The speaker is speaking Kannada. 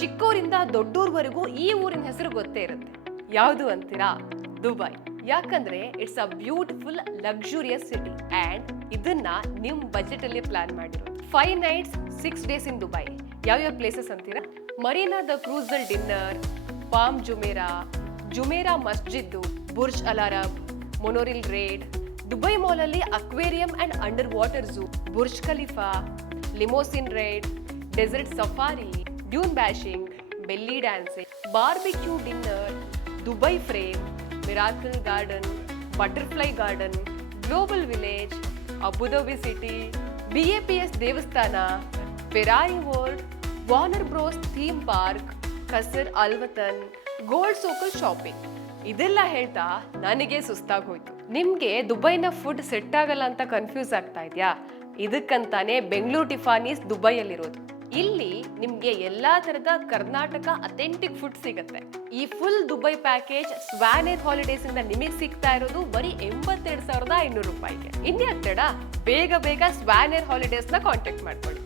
ಚಿಕ್ಕೂರಿಂದ ದೊಡ್ಡೂರ್ವರೆಗೂ ಈ ಊರಿನ ಹೆಸರು ಗೊತ್ತೇ ಇರುತ್ತೆ. ಯಾವುದು ಅಂತೀರಾ? ದುಬೈ. ಯಾಕಂದ್ರೆ it's a beautiful luxurious city and ಇದನ್ನ ನಿಮ್ ಬಜೆಟ್ ಅಲ್ಲಿ ಪ್ಲಾನ್ ಮಾಡಿರೋದು. 5 nights 6 days ಇನ್ ದುಬೈ. ಯಾವ ಪ್ಲೇಸಸ್ ಅಂತೀರಾ? Marina dhow cruise dinner, Palm Jumeirah ಮಸ್ಜಿದ್, Burj Al Arab, monorail ride, Dubai Mall ಅಲ್ಲಿ aquarium and underwater zoo, Burj Khalifa, limousine ride, desert safari, dune bashing, belly dancing, barbecue dinner, Dubai Frame, Miracle Garden, Butterfly Garden, Global Village, Abu Dhabi city, BAPS ದೇವಸ್ಥಾನ, Ferrari World, Warner Bros theme park, Qasr Al Watan, gold circle shopping. ಇದೆಲ್ಲ ಹೇಳ್ತಾ ನನಗೆ ಸುಸ್ತಾಗಿ ಹೋಯ್ತು. ನಿಮ್ಗೆ ದುಬೈನ ಫುಡ್ ಸೆಟ್ ಆಗಲ್ಲ ಅಂತ ಕನ್ಫ್ಯೂಸ್ ಆಗ್ತಾ ಇದೆಯಾ? ಇದಕ್ಕಂತಾನೆ ಬೆಂಗಳೂರು ಟಿಫಾನೀಸ್ ದುಬೈಯಲ್ಲಿರೋದು. ಇಲ್ಲಿ ನಿಮ್ಗೆ ಎಲ್ಲಾ ತರದ ಕರ್ನಾಟಕ ಅಥೆಂಟಿಕ್ ಫುಡ್ ಸಿಗುತ್ತೆ. ಈ ಫುಲ್ ದುಬೈ ಪ್ಯಾಕೇಜ್ ಸ್ವಾನೇರ್ ಹಾಲಿಡೇಸ್ ಇಂದ ನಿಮಗೆ ಸಿಗ್ತಾ ಇರೋದು ಬರೀ 82,500 ರೂಪಾಯಿಗೆ. ಇನ್ಯಾಕ್ ತಡ, ಬೇಗ ಸ್ವಾನೇರ್ ಹಾಲಿಡೇಸ್ ನ ಕಾಂಟ್ಯಾಕ್ಟ್ ಮಾಡ್ಕೊಳ್ಳಿ.